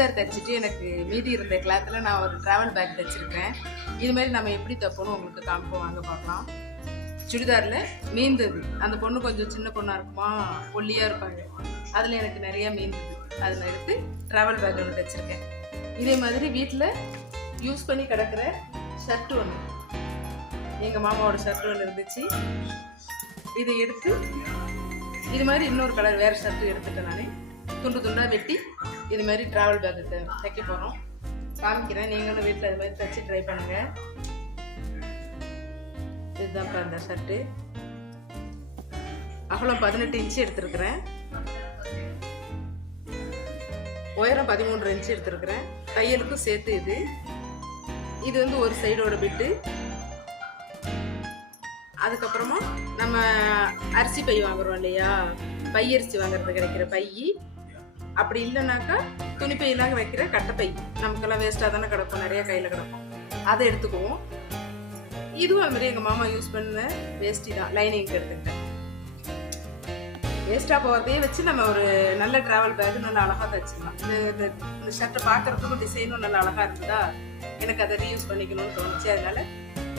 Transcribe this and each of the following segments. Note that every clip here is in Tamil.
சுடிதார் தைச்சிட்டு எனக்கு மீதி இருந்த கிளாத்தில் நான் ஒரு ட்ராவல் பேக் தைச்சிருக்கேன். இது மாதிரி நம்ம எப்படி தைப்போன்னு உங்களுக்கு காமிப்போம், வாங்க பார்க்கலாம். சுடிதாரில் மீந்தது, அந்த பொண்ணு கொஞ்சம் சின்ன பொண்ணாக இருக்குமா, ஒல்லியாக இருப்பாங்க, அதில் எனக்கு நிறையா மீந்தது, அதில் எடுத்து ட்ராவல் பேக் ஒன்று தைச்சிருக்கேன். இதே மாதிரி வீட்டில் யூஸ் பண்ணி கிடக்கிற ஷர்ட் ஒன்று, எங்கள் மாமாவோட ஷர்ட் ஒன்று இருந்துச்சு, இதை எடுத்து இது மாதிரி இன்னொரு கலர் வேறு ஷர்ட்டு எடுத்துட்டேன். நான் துண்டு துண்டாக வெட்டி இது மாதிரி ட்ராவல் பேக்கு தைக்க போகிறோம், காமிக்கிறேன். நீங்களும் வீட்டில் இது மாதிரி தைச்சி ட்ரை பண்ணுங்கள். இதுதான்ப்பா அந்த ஷர்ட்டு. அகலம் 18 இன்ச்சு எடுத்துருக்குறேன், உயரம் 13 இன்ச்சு எடுத்துருக்குறேன், தையலுக்கும் சேர்த்து. இது வந்து ஒரு சைடோட பிட்டு. அதுக்கப்புறமா நம்ம அரிசி பை வாங்குறோம் இல்லையா, பையரிசி வாங்குறது கிடைக்கிற பை, அப்படி இல்லைனாக்கா துணிப்பையெல்லாம் வைக்கிற கட்டைப்பை, நமக்கெல்லாம் வேஸ்ட்டாக தானே கிடக்கும், நிறைய கையில் கிடக்கும், அதை எடுத்துக்குவோம். இதுவும் அது மாதிரி எங்கள் மாமா யூஸ் பண்ண வேஸ்டி தான், லைனிங்க்கு எடுத்துக்கிட்டேன். வேஸ்ட்டாக போகிறதையே வச்சு நம்ம ஒரு நல்ல ட்ராவல் பேக் நல்லா அழகாக தைச்சிக்கலாம். இந்த ஷர்ட்டை பார்க்குறதுக்கும் டிசைனும் நல்லா அழகாக இருக்குதா, எனக்கு அதை ரீயூஸ் பண்ணிக்கணும்னு தோணுச்சு, அதனால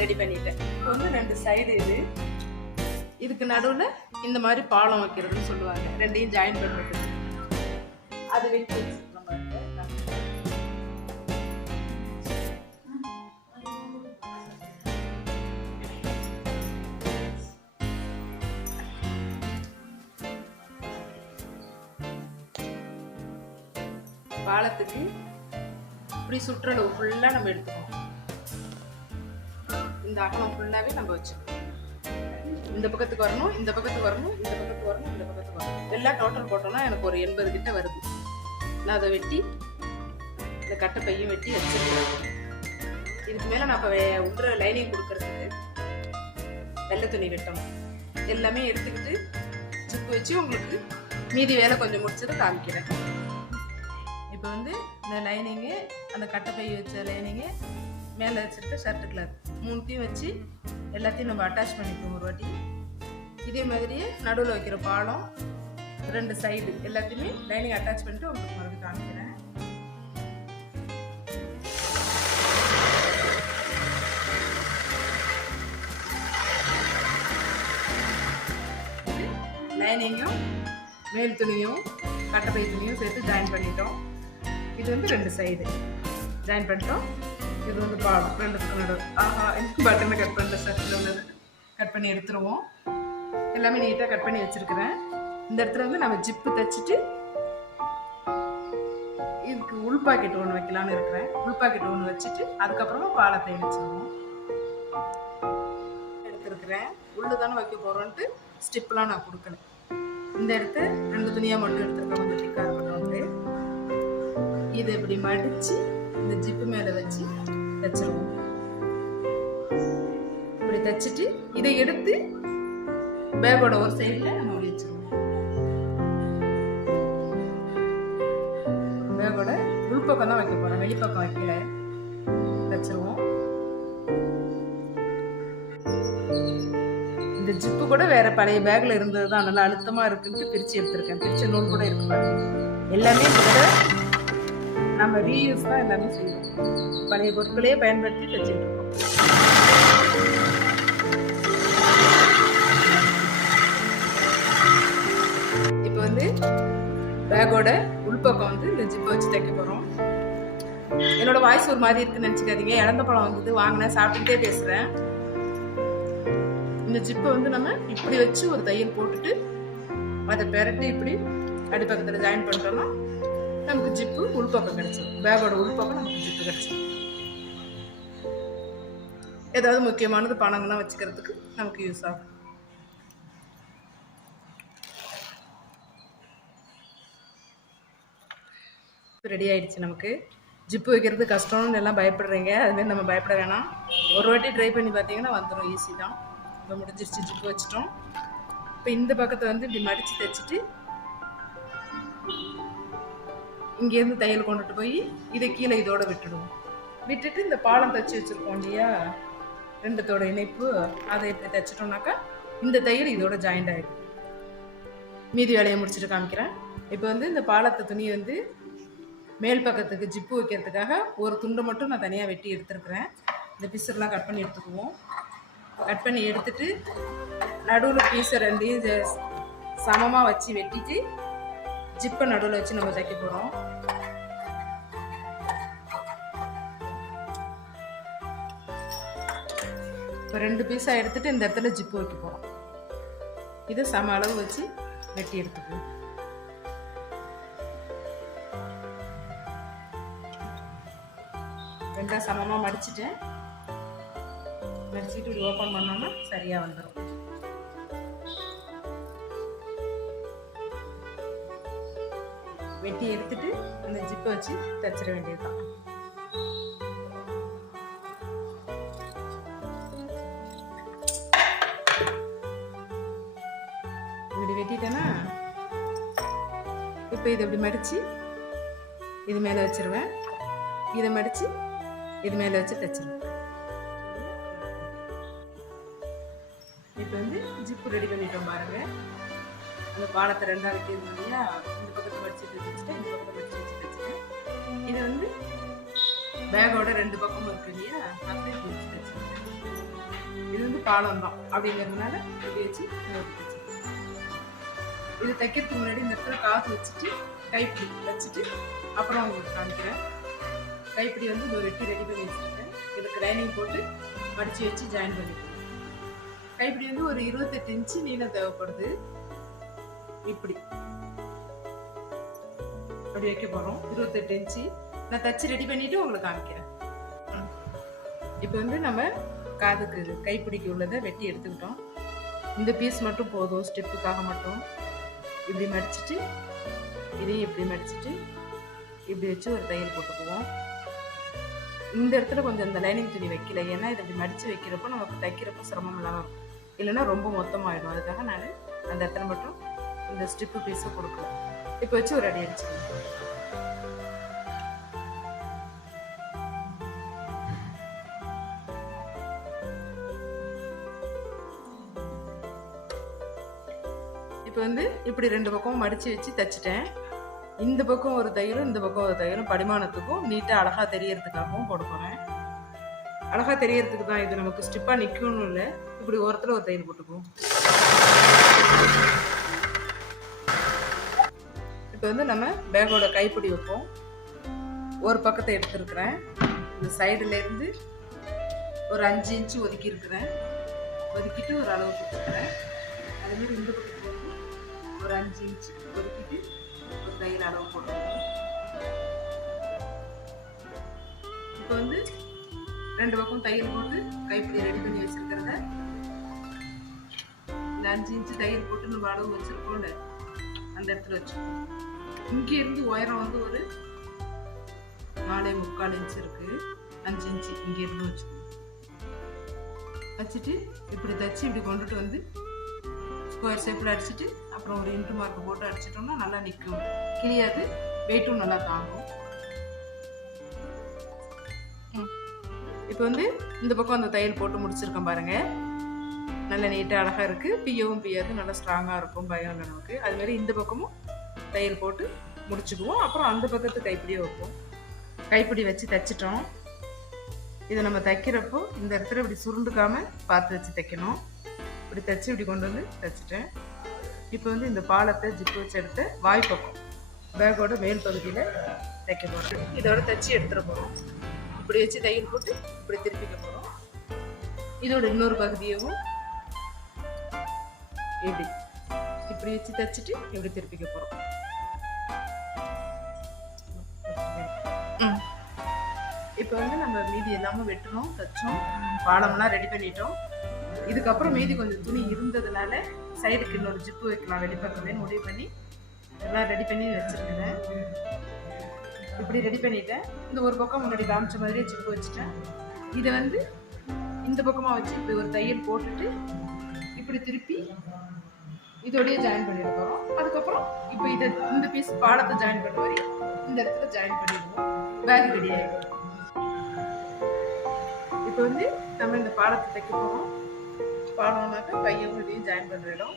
ரெடி பண்ணிட்டேன். இப்போ வந்து 2 சைடு இதுக்கு நடுவில் இந்த மாதிரி பாலம் வைக்கிறதுன்னு சொல்லுவாங்க, ரெண்டையும் ஜாயின் பண்ணுறது. அது வெட்டி வச்சுக்கலாம் பாருங்க. பாலத்துக்கு இப்படி சுற்றளவு ஃபுல்லாக நம்ம எடுத்துக்கணும். இந்த அகலம் ஃபுல்லாகவே நம்ம வச்சுக்கணும். இந்த பக்கத்துக்கு வரணும், இந்த பக்கத்துக்கு வரணும், இந்த பக்கத்துக்கு வரணும், இந்த பக்கத்துக்கு வரணும், எல்லாம் டோட்டல் போட்டோம்னா எனக்கு ஒரு 80 கிட்ட வருது. நான் அதை வெட்டி இந்த கட்டை பையும் வெட்டி வச்சிருக்கேன். இதுக்கு மேலே நான் இப்போ உள்ள லைனிங் கொடுக்கறதுக்கு வெள்ளை துணி வெட்டணும். எல்லாமே எடுத்துக்கிட்டு ஜிப்பு வச்சு உங்களுக்கு மீதி வேலை கொஞ்சம் முடிச்சதை காமிக்கிறேன். இப்போ வந்து இந்த லைனிங்கு, அந்த கட்டை பை வச்ச லைனிங்கு, மேலே வச்சுருக்க ஷர்ட்டு கிளாத், 3த்தையும் வச்சு எல்லாத்தையும் நம்ம அட்டாச் பண்ணிப்போம் ஒரு வாட்டி. இதே மாதிரியே நடுவில் வைக்கிற பாலம், 2 சைடு எல்லாத்தையுமே லைனிங் அட்டாச் பண்ணிட்டு உங்களுக்கு மறுபடியும் காமிக்கிறேன். லைனிங்கும் மேல் துணியும் கட்டப்பை துணியும் சேர்த்து ஜாயின் பண்ணிட்டோம். இது வந்து 2 சைடு ஜாயின் பண்ணிட்டோம். இது வந்து பாலம் 2த்துக்கு நடுவு. பட்டனை கட் பண்ணுற ஷர்ட்டில் உள்ளது கட் பண்ணி எடுத்துருவோம். எல்லாமே நீட்டாக கட் பண்ணி வச்சுருக்கிறேன். இந்த இடத்துல வந்து நம்ம ஜிப்பு தைச்சிட்டு இதுக்கு உள் பாக்கெட் ஒன்று வைக்கலான்னு இருக்கிறேன். உள் பாக்கெட் ஒன்று வச்சுட்டு அதுக்கப்புறமா பாலத்தை இணைச்சிடுவோம். எடுத்துருக்கிறேன், உள்ளே தானே வைக்க போகிறோன்ட்டு ஸ்டிப்லாம் நான் கொடுக்கல. இந்த இடத்த 2 துணியாக மட்டும் எடுத்துருக்கேன், கொஞ்சம் திக்காக இருக்கணும்ட்டு. இதை இப்படி மடித்து இந்த ஜிப்பு மேலே வச்சு தைச்சிருவோம். இப்படி தைச்சிட்டு இதை எடுத்து பேக்கோட ஒரு சைடில் நம்ம வச்சிருவோம். பேக்கோட உள்பக்கம் தான் வைக்க போகிறோம், வெளிப்பக்கம் வைக்கல. வச்சிருவோம். இந்த ஜிப்பு கூட வேற பழைய பேக்கில் இருந்தது தான், நல்லா அழுத்தமாக இருக்குன்ட்டு பிரித்து எடுத்திருக்கேன். பிரிச்ச நூல் கூட இருக்கு பாருங்க. எல்லாமே கூட நம்ம ரீயூஸ் தான் எல்லாமே செய்வோம், பழைய பொருட்களையே பயன்படுத்தி தைச்சிட்டு இருக்கோம். இப்போ வந்து பேக்கோட உள்பக்கம் வந்து இந்த ஜிப்பை வச்சு தைக்க போகிறோம். என்னோட வாய்ஸ் ஒரு மாதிரி இருக்குன்னு நினச்சிக்காதீங்க, இழந்த பழம் வந்தது வாங்கினேன், சாப்பிட்டுட்டே பேசுகிறேன். இந்த ஜிப்பை வந்து நம்ம இப்படி வச்சு ஒரு தையல் போட்டுட்டு அதை பெரட்டி இப்படி அடிப்பக்கத்தில் ஜாயின் பண்ணுறோம்னா நமக்கு ஜிப்பு உள்பக்கம் கிடைச்சிடும். பேக்கோட உள்பக்கம் நமக்கு ஜிப்பு கிடைச்சிடும். ஏதாவது முக்கியமானது பணங்கள்லாம் வச்சுக்கிறதுக்கு நமக்கு யூஸ் ஆகும். ரெடி ஆயிடுச்சு. நமக்கு ஜிப்பு வைக்கிறது கஷ்டம்னு எல்லாம் பயப்படுறீங்க, அதுமாரி நம்ம பயப்பட வேணாம். ஒரு வாட்டி ட்ரை பண்ணி பார்த்தீங்கன்னா வந்துடும், ஈஸி தான். இப்போ முடிஞ்சிருச்சு, ஜிப்பு வச்சிட்டோம். இப்போ இந்த பக்கத்தை வந்து இப்படி மடித்து தைச்சிட்டு இங்கேருந்து தையல் கொண்டுட்டு போய் இதை கீழே இதோட விட்டுடுவோம். விட்டுட்டு இந்த பாலம் தைச்சி வச்சுருக்கோம் இல்லையா, 2தோட இணைப்பு, அதை இப்படி தைச்சிட்டோம்னாக்கா இந்த தையல் இதோட ஜாயிண்ட் ஆகிடும். மீதி வேலையை முடிச்சுட்டு காமிக்கிறேன். இப்போ வந்து இந்த பாலத்தை துணியை வந்து மேல் பக்கத்துக்கு ஜிப்பு வைக்கிறதுக்காக ஒரு துண்டு மட்டும் நான் தனியாக வெட்டி எடுத்துருக்குறேன். இந்த பீஸெல்லாம் கட் பண்ணி எடுத்துக்குவோம். கட் பண்ணி எடுத்துட்டு நடுவில் பீஸை ரெண்டையும் சமமாக வச்சு வெட்டிட்டு ஜிப்பை நடுவில் வச்சு நம்ம தைக்க போகிறோம். இப்போ 2 பீஸாக எடுத்துட்டு இந்த இடத்துல ஜிப்பு வைக்க போகிறோம். இதை சம அளவு வச்சு வெட்டி எடுத்துக்குவோம். ரெண்டாக சமமாக மடிச்சிட்டேன். மடிச்சுட்டு இப்படி ஓப்பன் பண்ணோம்னா சரியாக வந்துடும். வெட்டி எடுத்துட்டு அந்த ஜிப்பை வச்சு தைச்சிட வேண்டியதுதான். இப்படி வெட்டிட்டேன்னா இப்போ இதை இப்படி மடித்து இது மேலே வச்சிருவேன். இதை மடித்து இது மேலே வச்சு தைச்சிருவேன். இப்போ ஜிப்பு ரெடி பண்ணிட்டோம் பாருங்க. அந்த பாலத்தை 2ஆக வெட்டியிருந்தோம் இல்லையா, இந்த பக்கத்தை மடிச்சு தைச்சிட்டேன், இந்த பக்கத்தை மடிச்சு வச்சு தைச்சிட்டேன். இது பேக்கோட 2 பக்கமும் இருக்கு இல்லையா, அப்படியே வச்சு தைச்சிருக்கேன். இது பாலம் தான் அப்படிங்கிறதுனால இப்படி வச்சு தைச்சிருக்கேன். இது தைக்கிறதுக்கு முன்னாடி இந்த இடத்துல காசு வச்சுட்டு கைப்பிடி வச்சுட்டு அப்புறம் உங்களுக்கு காமிக்கிறேன். கைப்பிடி இந்த வெட்டி ரெடி பண்ணி வச்சுருக்கேன். இதுக்கு லைனிங் போட்டு மடித்து வச்சு ஜாயின் பண்ணிக்கிறேன். கைப்பிடி ஒரு 28 இன்ச்சு நீளம் தேவைப்படுது. இப்படி அப்படி வைக்க போகிறோம். 28 இன்ச்சு நான் தச்சு ரெடி பண்ணிவிட்டு உங்களுக்கு காமிக்கிறேன். இப்போ நம்ம காதுக்கு கைப்பிடிக்கு உள்ளதை வெட்டி எடுத்துக்கிட்டோம். இந்த பீஸ் மட்டும் போதும் ஸ்டெப்புக்காக மட்டும். இப்படி மடிச்சுட்டு இதையும் இப்படி மடிச்சுட்டு இப்படி வச்சு ஒரு தையல் போட்டுக்குவோம். இந்த இடத்துல கொஞ்சம் இந்த லைனிங் துணி வைக்கல, ஏன்னா இதை இப்படி மடித்து வைக்கிறப்போ நமக்கு தைக்கிறப்போ சிரமம் இல்லாமல் இருக்கும், இல்லைன்னா ரொம்ப மொத்தமாகிடும். அதுக்காக நான் அந்த இடத்துல மட்டும் இந்த ஸ்டிப்பு பீஸை கொடுக்கல. இப்போ வச்சு ஒரு அடி அடிச்சுக்கணும். இப்போ இப்படி 2 பக்கமும் மடித்து வச்சு தைச்சிட்டேன். இந்த பக்கம் ஒரு தையலும் இந்த பக்கம் ஒரு தையலும் படிமானத்துக்கும் நீட்டாக அழகாக தெரியறதுக்காகவும் போட போகிறேன். அழகாக தெரியறதுக்கு தான் இது, நமக்கு ஸ்டிப்பாக நிற்கணும் இல்லை. இப்படி ஓரத்தில் ஒரு தையல் போட்டுக்குவோம். இப்போ நம்ம பேக்கோட கைப்பிடி வைப்போம். ஒரு பக்கத்தை எடுத்துருக்குறேன். இந்த சைடுலேருந்து ஒரு 5 இன்ச்சு ஒதுக்கி இருக்கிறேன். ஒதுக்கிட்டு ஒரு அளவு கொடுத்துருக்குறேன். அதுமாரி இந்த பக்கத்துக்கு ஒரு 5 இன்ச்சு ஒதுக்கிட்டு ஒரு தையல் அளவு போட்டுருக்கோம். இப்போ 2 பக்கம் தையல் போட்டு கைப்பிடி ரெடி பண்ணி வச்சிருக்கிறத இந்த 5 இன்ச்சு தையல் போட்டு நம்ம அளவு வச்சிருக்கோம்ல அந்த இடத்துல வச்சுக்கோம். இங்கே இருந்து உயரம் ஒரு 4.25 இன்ச்சு இருக்கு. 5 இன்ச்சு இங்கே இருந்து வச்சுக்கோம். வச்சுட்டு இப்படி தச்சு இப்படி கொண்டுட்டு ஸ்கொயர் ஷேப்பில் அடிச்சுட்டு அப்புறம் ஒரு இன்ட்டு மார்க் போட்டு அடிச்சிட்டோம்னா நல்லா நிற்கும், கிளியாது, வெயிட்டும் நல்லா தாங்கும். இப்போ இந்த பக்கம் அந்த தையல் போட்டு முடிச்சிருக்கேன் பாருங்க. நல்லா நீட்டாக அழகாக இருக்குது. பியவும் பியாது, நல்லா ஸ்ட்ராங்காக இருக்கும், பயம் இல்லை நமக்கு. அதுமாரி இந்த பக்கமும் தையல் போட்டு முடிச்சுக்குவோம். அப்புறம் அந்த பக்கத்து கைப்பிடியே வைப்போம். கைப்பிடி வச்சு தைச்சிட்டோம். இதை நம்ம தைக்கிறப்போ இந்த இடத்துல இப்படி சுருண்டுக்காமல் பார்த்து வச்சு தைக்கணும். இப்படி தைச்சி இப்படி கொண்டு தைச்சிட்டேன். இப்போ இந்த பாலத்தை ஜிப்பு வச்சு எடுத்து வாய்ப்பக்கம் பேக்கோட மேல் பகுதியில் தைக்க போகிறோம். இதோட தைச்சி எடுத்துட போகிறோம். இப்படி வச்சு தையல் போட்டு இப்படி திருப்பிக்க போகிறோம். இதோட இன்னொரு பகுதியவும் இப்படி வச்சு தைச்சிட்டு இப்படி திருப்பிக்க போகிறோம். இப்போ நம்ம மீதி எல்லாமே வெட்டணும், தைச்சோம், பாலம்லாம் ரெடி பண்ணிட்டோம். இதுக்கப்புறம் மீதி கொஞ்சம் துணி இருந்ததுனால சைடுக்கு இன்னொரு ஜிப்பு வைக்கலாம் வெளிப்பக்கமே முடிவு பண்ணி எல்லாம் ரெடி பண்ணி வச்சுருக்கேன். இப்படி ரெடி பண்ணிட்டேன். இந்த ஒரு பக்கம் முன்னாடி காமிச்ச மாதிரியே ஜிப்பு வச்சுட்டேன். இதை இந்த பக்கமாக வச்சு இப்படி ஒரு தையல் போட்டுட்டு இப்படி திருப்பி இதோடய ஜாயின் பண்ணிட போகிறோம். அதுக்கப்புறம் இப்போ இந்த பீஸ் பாலத்தை ஜாயின் பண்ண மாதிரி இந்த இடத்துல ஜாயின் பண்ணிடுவோம். பேக் ரெடி ஆகிடும். இப்போ நம்ம இந்த பாலத்தை தைக்க போகிறோம். பாலம்னாக்கா கையும் இதையும் ஜாயின் பண்ணுற இடம்.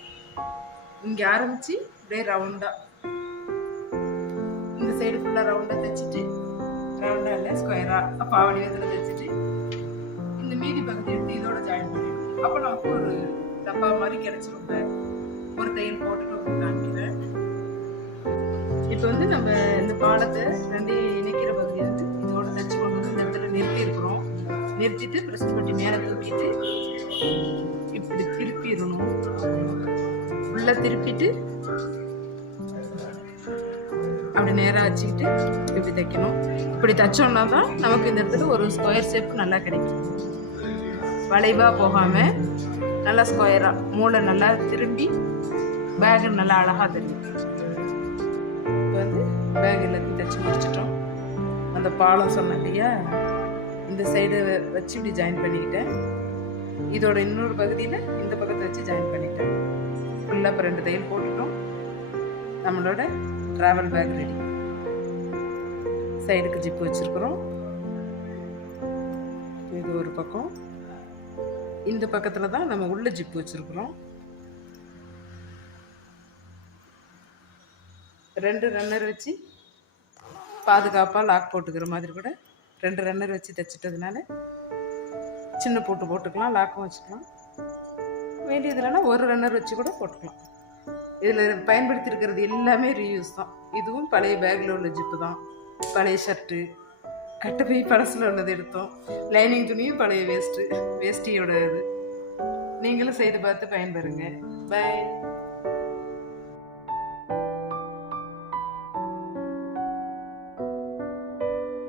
இங்கே ஆரம்பித்து அப்படியே ரவுண்டாக இந்த சைடு ஃபுல்லாக ரவுண்டாக தைச்சிட்டு, ரவுண்டாக இல்லை ஸ்கொயராக பாவடிவத்தில் தைச்சிட்டு இந்த மீதி பகுதி எடுத்து இதோட ஜாயின் பண்ணிடுவோம். அப்போ நமக்கு ஒரு டப்பா மாதிரி கிடைச்சிரும். ஒரு தையல் போட்டுட்டு உங்களுக்கு காமிக்கிறேன். இப்போ வந்து நம்ம இந்த பாலத்தை ரெண்டையும் இணைக்கிற பகுதி வந்து இதோட தைச்சு கொண்டு வந்து இந்த இடத்துல நிறுத்தி இருக்கிறோம். நிறுத்திட்டு ப்ரெஸ் பண்ணி மேலே தூக்கிட்டு இப்படி திருப்பிடணும். ஃபுல்லாக திருப்பிட்டு அப்படி நேராக வச்சுக்கிட்டு இப்படி தைக்கணும். இப்படி தைச்சோம்னா தான் நமக்கு இந்த இடத்துல ஒரு ஸ்கொயர் ஷேப் நல்லா கிடைக்கும். வளைவாக போகாமல் நல்லா ஸ்கொயராக மூளை நல்லா திரும்பி பேகு நல்லா அழகாக தெரியும். இப்போ வந்து பேக் எல்லாத்தையும் தைச்சி முடிச்சிட்டோம். அந்த பாலம் சொன்னேன் இல்லையா, இந்த சைடு வச்சு இப்படி ஜாயின் பண்ணிக்கிட்டேன். இதோட இன்னொரு பகுதியில் இந்த பக்கத்தை வச்சு ஜாயின் பண்ணிட்டேன். ஃபுல்லாக இப்போ 2 தையல் போட்டுட்டோம். நம்மளோட ட்ராவல் பேக் ரெடி. சைடுக்கு ஜிப்பு வச்சுருக்குறோம். இது ஒரு பக்கம். இந்த பக்கத்தில் தான் நம்ம உள்ள ஜிப்பு வச்சுருக்குறோம். 2 ரன்னர் வச்சு பாதுகாப்பாக லாக் போட்டுக்கிற மாதிரி கூட 2 ரன்னர் வச்சு தைச்சிட்டதுனால சின்ன போட்டு போட்டுக்கலாம், லாக்கும் வச்சுக்கலாம். வேண்டியது இல்லைன்னா 1 ரன்னர் வச்சு கூட போட்டுக்கலாம். இதில் பயன்படுத்தியிருக்கிறது எல்லாமே ரீயூஸ் தான். இதுவும் பழைய பேக்கில் உள்ள ஜிப்பு தான். பழைய ஷர்ட்டு, கட்டப்பை பழசில் உள்ளது எடுத்தோம். லைனிங் துணியும் பழைய வேஷ்டியோட இது. நீங்களும் செய்து பார்த்து பயன்பெறுங்க. பை.